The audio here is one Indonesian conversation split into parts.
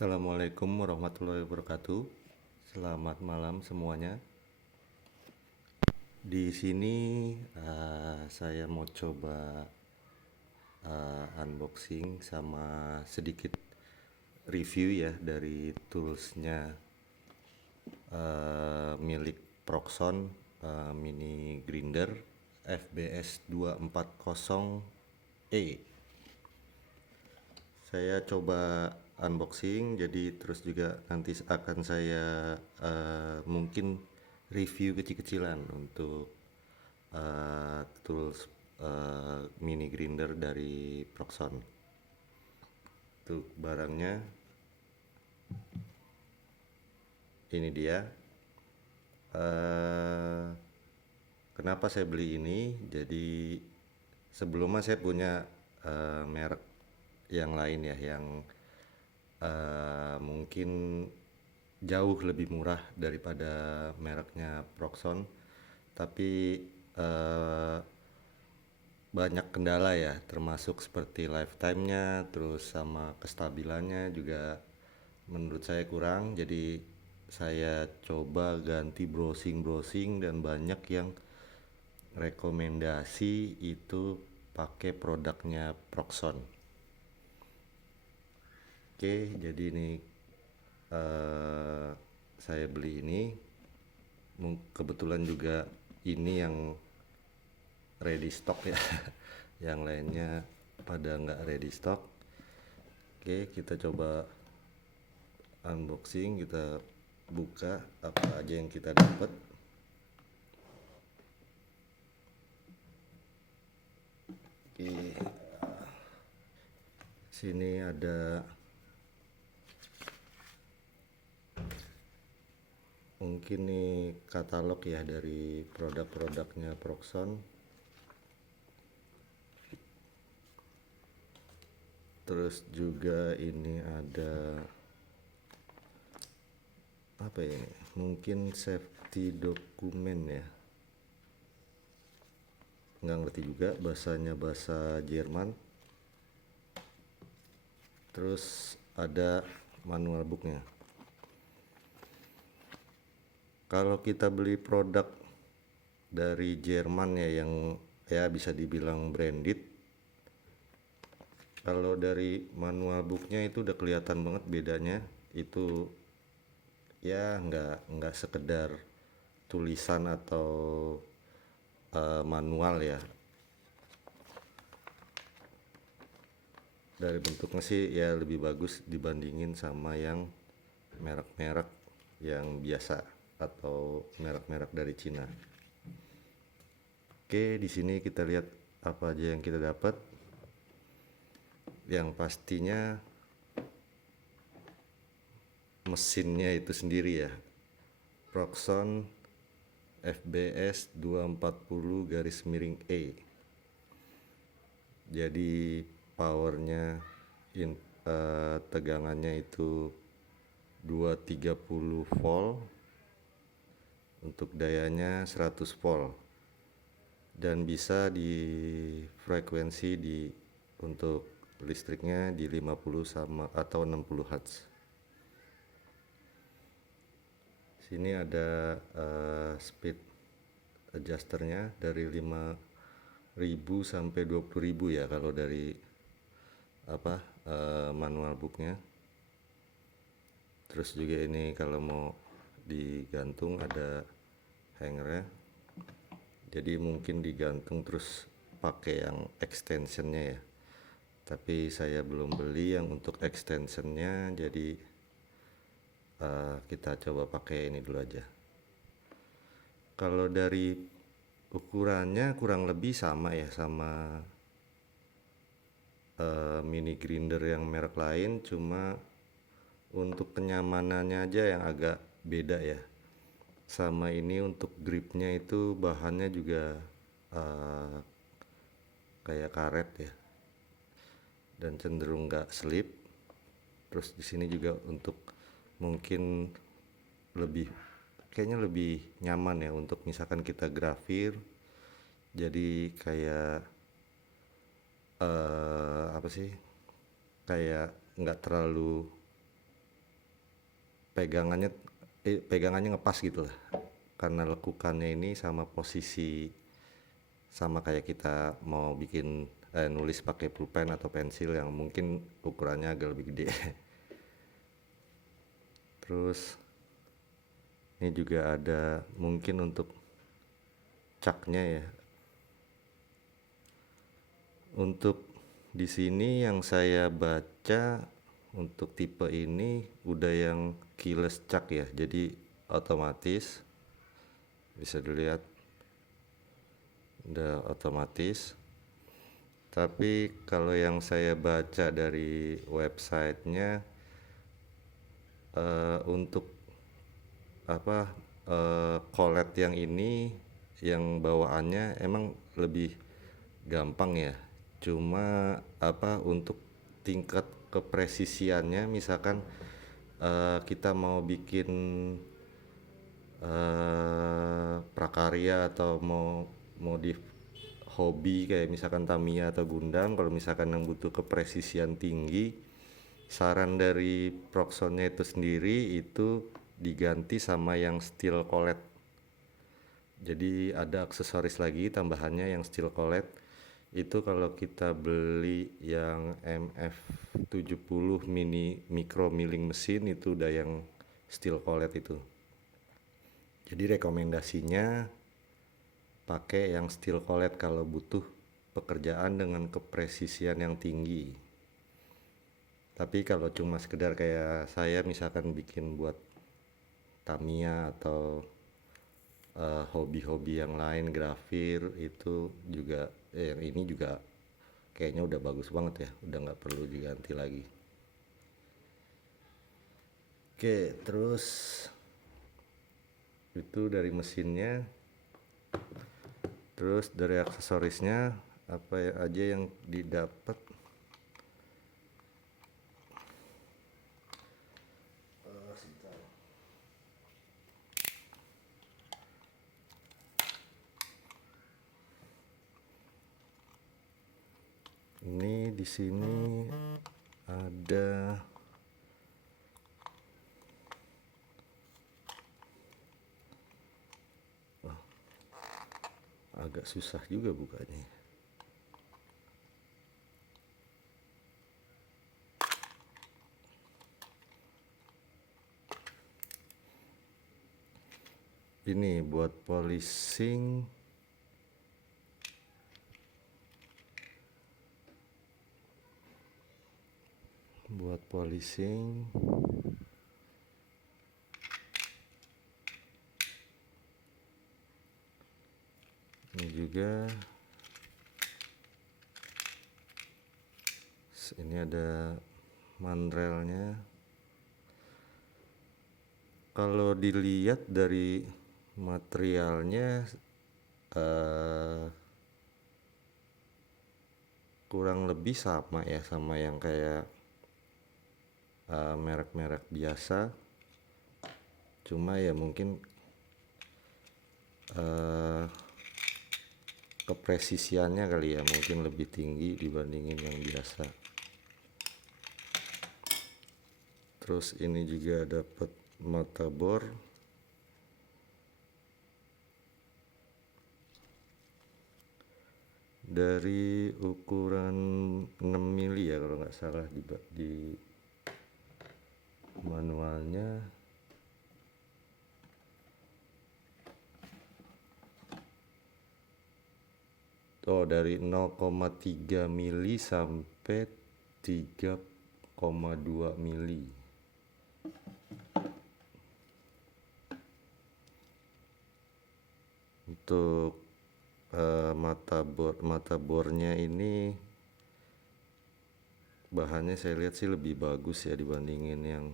Assalamualaikum warahmatullahi wabarakatuh. Selamat malam semuanya. Di sini saya mau coba unboxing sama sedikit review ya dari toolsnya milik Proxon Mini Grinder FBS 240E. Saya coba unboxing, jadi terus juga nanti akan saya mungkin review kecil-kecilan untuk tools mini grinder dari Proxon. Untuk barangnya ini dia. Kenapa saya beli ini? Jadi sebelumnya saya punya merek yang lain ya, yang mungkin jauh lebih murah daripada mereknya Proxon, tapi banyak kendala ya, termasuk seperti lifetime-nya, terus sama kestabilannya juga menurut saya kurang. Jadi saya coba ganti browsing dan banyak yang rekomendasi itu pakai produknya Proxon. Oke, jadi ini saya beli ini. Kebetulan juga ini yang ready stock ya. Yang lainnya pada nggak ready stock. Oke, kita coba unboxing, kita buka apa aja yang kita dapat. Oke, sini ada mungkin nih katalog ya dari produk-produknya Proxon. Terus juga ini ada apa ya, mungkin safety dokumen ya, nggak ngerti juga bahasanya, bahasa Jerman. Terus ada manual booknya. Kalau kita beli produk dari Jerman ya, yang ya bisa dibilang branded, kalau dari manual booknya itu udah kelihatan banget bedanya. Itu ya nggak sekedar tulisan atau manual ya. Dari bentuknya sih ya lebih bagus dibandingin sama yang merek-merek yang biasa atau merek-merek dari Cina. Oke, di sini kita lihat apa aja yang kita dapat. Yang pastinya mesinnya itu sendiri ya, Proxon FBS 240-E. Jadi powernya tegangannya itu 230 volt, untuk dayanya 100 volt, dan bisa di frekuensi untuk listriknya di 50 sama atau 60 Hz. Sini ada speed adjusternya dari 5.000 sampai 20.000 ya kalau dari manual booknya. Terus juga ini kalau mau digantung ada hangernya, jadi mungkin digantung terus pakai yang extensionnya ya, tapi saya belum beli yang untuk extensionnya, jadi kita coba pakai ini dulu aja. Kalau dari ukurannya kurang lebih sama ya, sama mini grinder yang merek lain, cuma untuk kenyamanannya aja yang agak beda ya. Sama ini untuk gripnya itu bahannya juga kayak karet ya, dan cenderung nggak slip. Terus di sini juga untuk mungkin kayaknya lebih nyaman ya untuk misalkan kita grafir, jadi kayak apa sih, kayak nggak terlalu pegangannya pegangannya ngepas gitu lah, karena lekukannya ini sama posisi sama kayak kita mau bikin nulis pakai pulpen atau pensil yang mungkin ukurannya agak lebih gede. Terus ini juga ada mungkin untuk caknya ya. Untuk di sini yang saya baca untuk tipe ini udah yang keyless cak ya, jadi otomatis bisa dilihat udah otomatis. Tapi kalau yang saya baca dari websitenya untuk apa collet yang ini yang bawaannya emang lebih gampang ya, cuma apa untuk tingkat kepresisiannya misalkan kita mau bikin prakarya atau mau modif hobi kayak misalkan Tamiya atau Gundam, kalau misalkan yang butuh kepresisian tinggi, saran dari Proxonnya itu sendiri itu diganti sama yang steel collet. Jadi ada aksesoris lagi tambahannya yang steel collet. Itu kalau kita beli yang MF70 mini micro milling mesin itu udah yang steel collet itu. Jadi rekomendasinya pakai yang steel collet kalau butuh pekerjaan dengan kepresisian yang tinggi. Tapi kalau cuma sekedar kayak saya misalkan bikin buat Tamiya atau hobi-hobi yang lain, grafir itu juga yang ini juga kayaknya udah bagus banget ya, udah nggak perlu diganti lagi. Oke, terus itu dari mesinnya. Terus dari aksesorisnya apa ya aja yang didapat. Ini di sini ada agak susah juga bukanya. Ini buat polishing. Buat polishing. Ini juga. Ini ada mandrelnya. Kalau dilihat dari materialnya kurang lebih sama ya sama yang kayak merek-merek biasa, cuma ya mungkin kepresisiannya kali ya mungkin lebih tinggi dibandingin yang biasa. Terus ini juga dapat mata bor. Dari ukuran 6 mili ya kalau nggak salah di manualnya. Oh, dari 0,3 mili sampai 3,2 mili. Untuk mata bornya ini bahannya saya lihat sih lebih bagus ya dibandingin yang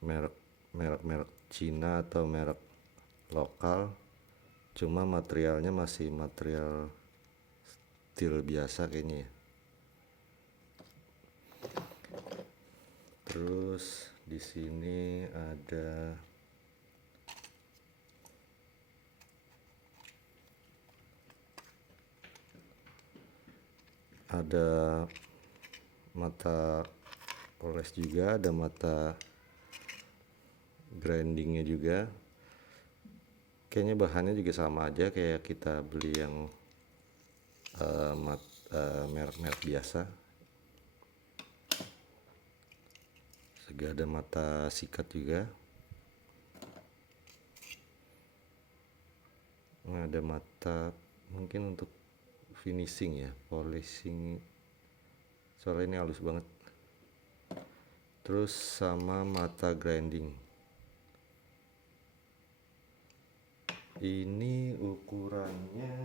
merek Cina atau merek lokal, cuma materialnya masih material steel biasa kayaknya ya. Terus di sini ada mata poles juga, ada mata grindingnya juga. Kayaknya bahannya juga sama aja kayak kita beli yang merek-merek biasa. Juga ada mata sikat juga. Nah, ada mata mungkin untuk finishing ya, polishing, soalnya ini halus banget. Terus sama mata grinding. Ini ukurannya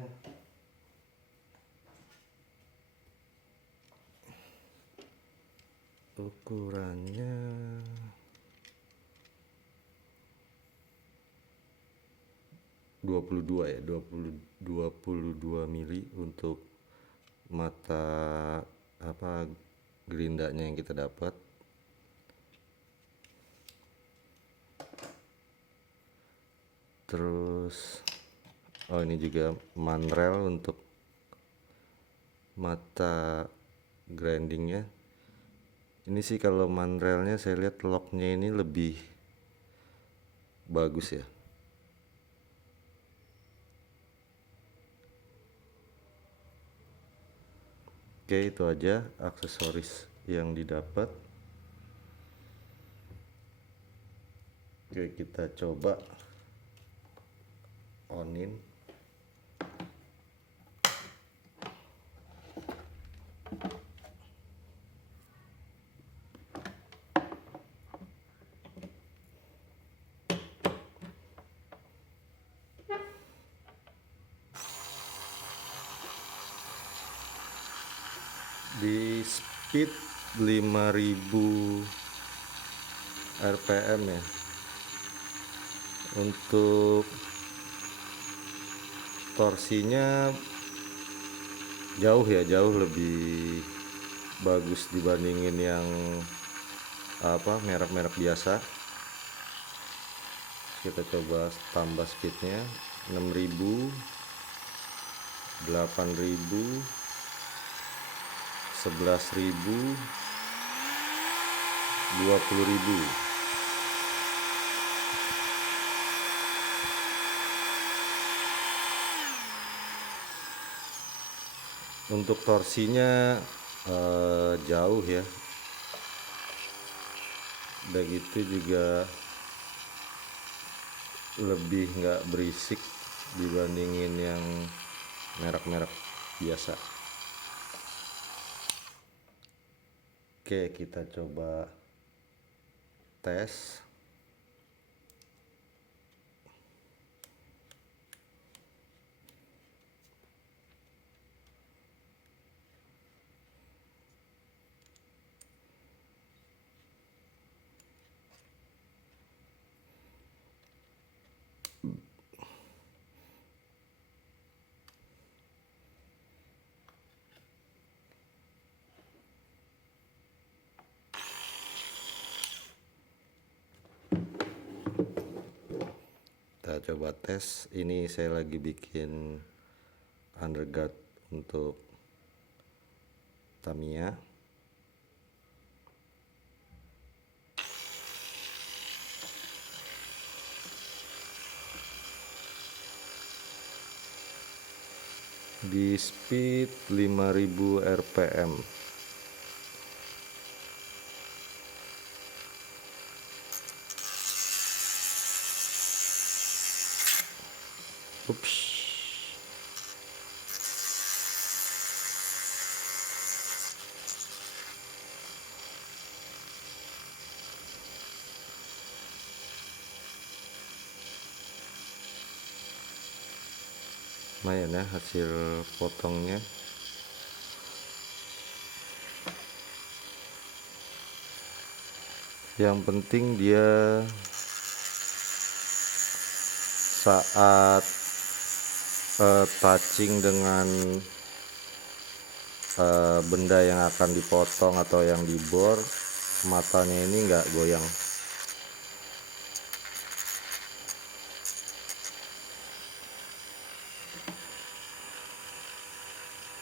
ukurannya 22 ya, 22 mili untuk mata gerindanya yang kita dapat. Terus ini juga manrel untuk mata grindingnya. Ini sih kalau manrelnya saya lihat locknya ini lebih bagus ya. Oke, itu aja aksesoris yang didapat. Oke, kita coba onin. Di speed 5000 rpm ya. Untuk torsinya jauh lebih bagus dibandingin yang merek-merek biasa. Kita coba tambah speednya 6000, 8000, 11.000, 20.000. Untuk torsinya jauh ya. Begitu juga lebih nggak berisik dibandingin yang merek-merek biasa. Oke, kita coba tes. Kita coba tes. Ini saya lagi bikin underguard untuk Tamiya. Di speed 5000 rpm. Ups. Lumayan ya hasil potongnya. Yang penting dia saat touching dengan benda yang akan dipotong atau yang dibor, matanya ini nggak goyang.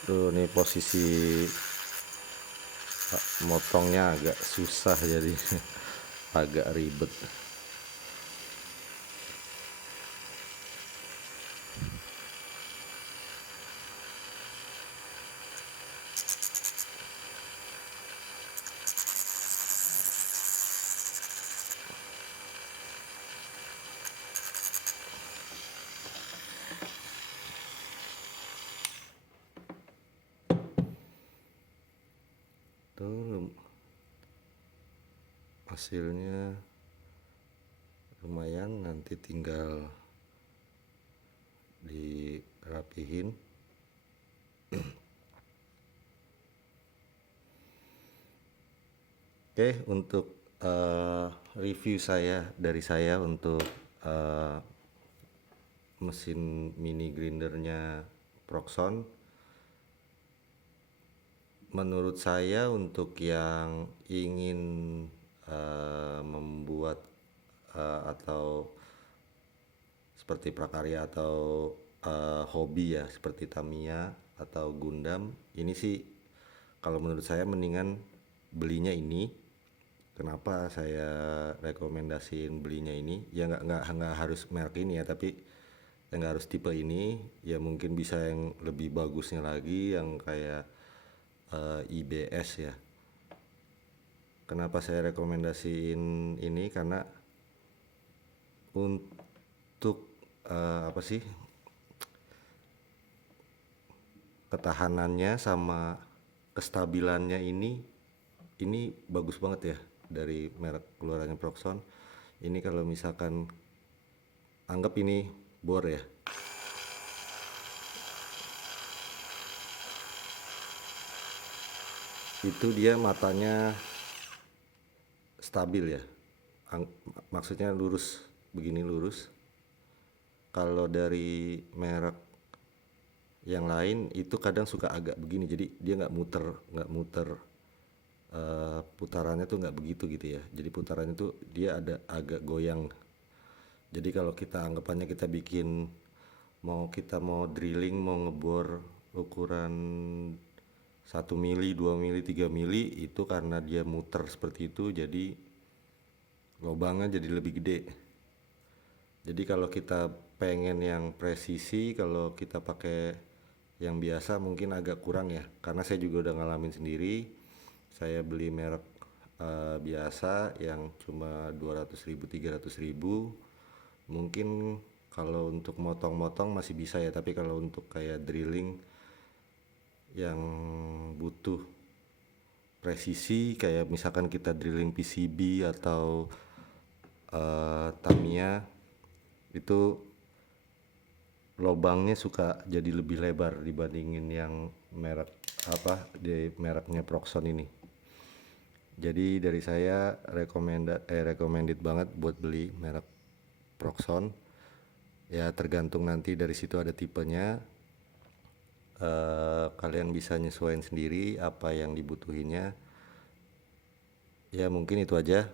Tuh nih posisi motongnya agak susah jadi agak ribet. Tuh hasilnya lumayan, nanti tinggal dirapihin. Oke, untuk review dari saya untuk mesin mini grindernya Proxon, menurut saya untuk yang ingin membuat atau seperti prakarya atau hobi ya, seperti Tamiya atau Gundam, ini sih kalau menurut saya mendingan belinya ini. Kenapa saya rekomendasiin belinya ini? Ya nggak harus merek ini ya, tapi nggak harus tipe ini. Ya mungkin bisa yang lebih bagusnya lagi, yang kayak IBS ya. Kenapa saya rekomendasiin ini? Karena untuk apa sih, ketahanannya sama kestabilannya ini bagus banget ya dari merek keluarannya Proxon. Ini kalau misalkan anggap ini bor ya, itu dia matanya stabil ya, maksudnya lurus, begini lurus. Kalau dari merek yang lain itu kadang suka agak begini, jadi dia nggak muter putarannya tuh nggak begitu gitu ya. Jadi putarannya tuh dia ada agak goyang. Jadi kalau kita anggapannya kita kita mau drilling, mau ngebor ukuran 1 mili, 2 mili, 3 mili, itu karena dia muter seperti itu jadi lubangnya jadi lebih gede. Jadi kalau kita pengen yang presisi, kalau kita pakai yang biasa mungkin agak kurang ya, karena saya juga udah ngalamin sendiri. Saya beli merek biasa yang cuma 200.000, 300.000, mungkin kalau untuk motong-motong masih bisa ya, tapi kalau untuk kayak drilling yang butuh presisi, kayak misalkan kita drilling PCB atau Tamiya, itu lubangnya suka jadi lebih lebar dibandingin yang merek mereknya Proxon ini. Jadi dari saya recommended banget buat beli merek Proxon. Ya tergantung nanti dari situ ada tipenya. Kalian bisa nyesuaiin sendiri apa yang dibutuhinnya. Ya mungkin itu aja.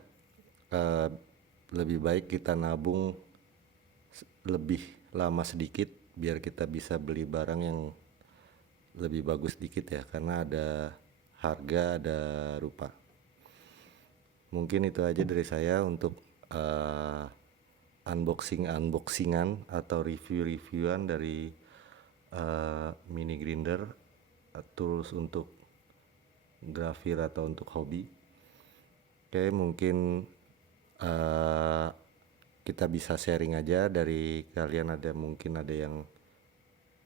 Lebih baik kita nabung lebih lama sedikit biar kita bisa beli barang yang lebih bagus sedikit ya, karena ada harga, ada rupa. Mungkin itu aja dari saya untuk unboxingan atau reviewan dari mini grinder, tools untuk grafir atau untuk hobi. Oke, mungkin kita bisa sharing aja dari kalian, mungkin ada yang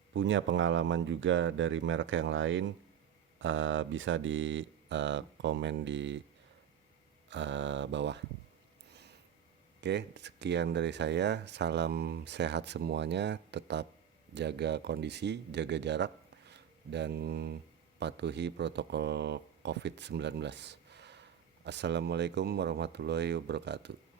punya pengalaman juga dari merek yang lain, bisa di komen di bawah. Oke, sekian dari saya. Salam sehat semuanya, tetap jaga kondisi, jaga jarak, dan patuhi protokol COVID-19. Assalamualaikum warahmatullahi wabarakatuh.